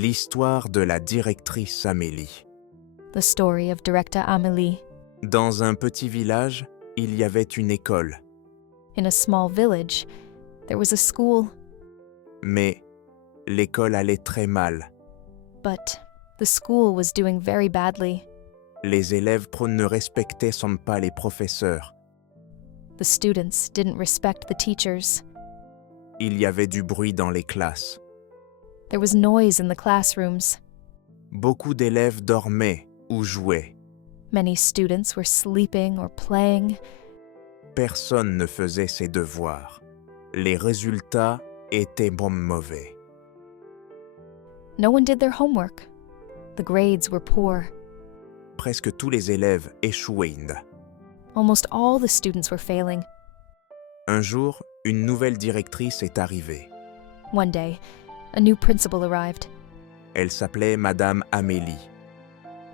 L'histoire de la directrice Amélie. The story of Director Amélie. Dans un petit village, il y avait une école, In a small village, there was a school, mais l'école allait très mal. but the school was doing very badly. Les élèves ne respectaient pas les professeurs. The students didn't respect the teachers. Il y avait du bruit dans les classes. There was noise in the classrooms. Beaucoup d'élèves dormaient ou jouaient. Many students were sleeping or playing. Personne ne faisait ses devoirs. Les résultats étaient mauvais. No one did their homework. The grades were poor. Presque tous les élèves échouaient. Almost all the students were failing. Un jour, une nouvelle directrice est arrivée. One day, a new principal arrived. Elle s'appelait Madame Amélie.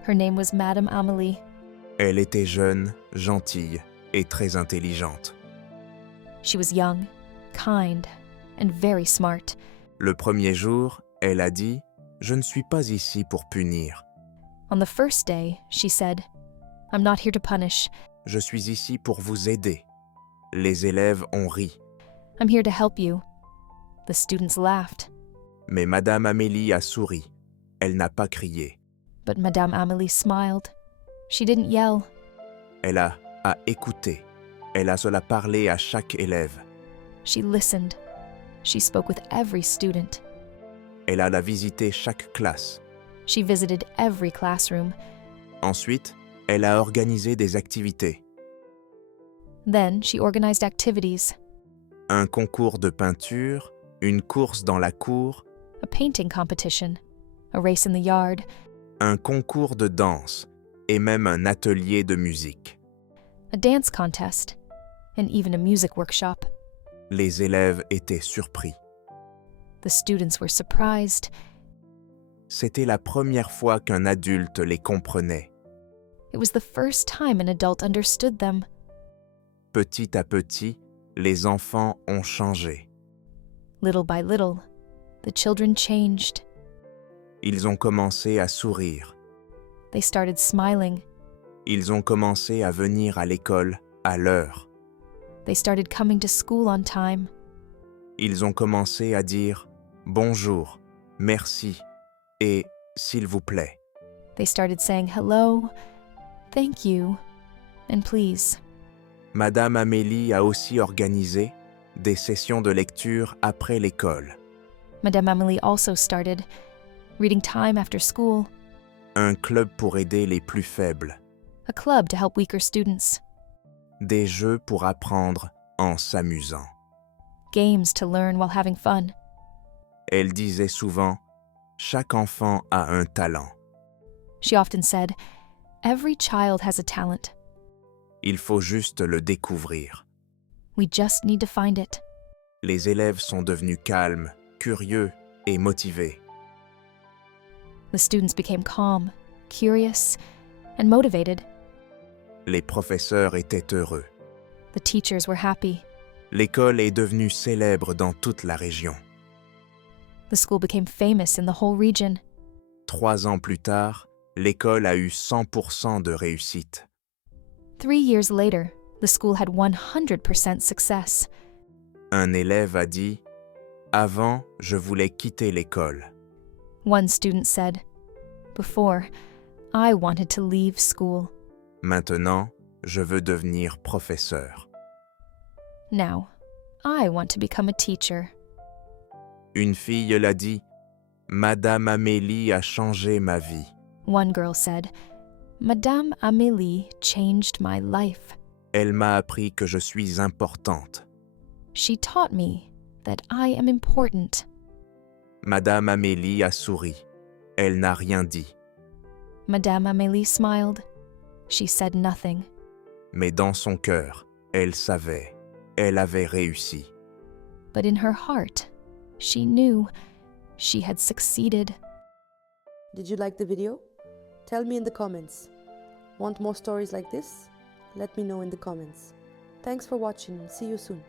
Her name was Madame Amélie. Elle était jeune, gentille et très intelligente. She was young, kind, and very smart. Le premier jour, elle a dit « Je ne suis pas ici pour punir. On the first day, she said, "I'm not here to punish. Je suis ici pour vous aider. » Les élèves ont ri, I'm here to help you." The students laughed, mais Madame Amélie a souri. Elle n'a pas crié. but Madame Amélie smiled. She didn't yell. Elle a écouté. Elle a parlé à chaque élève. She listened. She spoke with every student. Elle a visité chaque classe. She visited every classroom. Ensuite, elle a organisé des activités. Then she organized activities, Un concours de peinture, une course dans la cour, a painting competition, a race in the yard, un concours de danse et même un atelier de musique. a dance contest, and even a music workshop. Les élèves étaient surpris. The students were surprised. C'était la première fois qu'un adulte les comprenait. It was the first time an adult understood them. Petit à petit, les enfants ont changé. Little by little, the children changed. Ils ont commencé à sourire. They started smiling. Ils ont commencé à venir à l'école à l'heure. They started coming to school on time. Ils ont commencé à dire « bonjour »,« merci » et « s'il vous plaît ». They started saying hello, thank you, and please. Madame Amélie a aussi organisé des sessions de lecture après l'école. Madame Amélie also started reading time after school, Un club pour aider les plus faibles. a club to help weaker students, Des jeux pour apprendre en s'amusant. games to learn while having fun. Elle disait souvent « chaque enfant a un talent. She often said, "Every child has a talent. Il faut juste le découvrir. » We just need to find it." Les élèves sont devenus calmes, curieux et motivés. The students became calm, curious, and motivated. Les professeurs étaient heureux. The teachers were happy. L'école est devenue célèbre dans toute la région. The school became famous in the whole region. 3 ans plus tard, l'école a eu 100% de réussite. 3 years later, the school had 100% success. Un élève a dit « Avant, je voulais quitter l'école. One student said, "Before, I wanted to leave school. Maintenant, je veux devenir professeur. » Now, I want to become a teacher." Une fille l'a dit « Madame Amélie a changé ma vie. One girl said, "Madame Amélie changed my life. Elle m'a appris que je suis importante. She taught me that I am important." Madame Amélie a souri. Elle n'a rien dit. Madame Amélie smiled. She said nothing. Mais dans son cœur, elle savait. Elle avait réussi. But in her heart, she knew she had succeeded. Did you like the video? Tell me in the comments. Want more stories like this? Let me know in the comments. Thanks for watching. See you soon.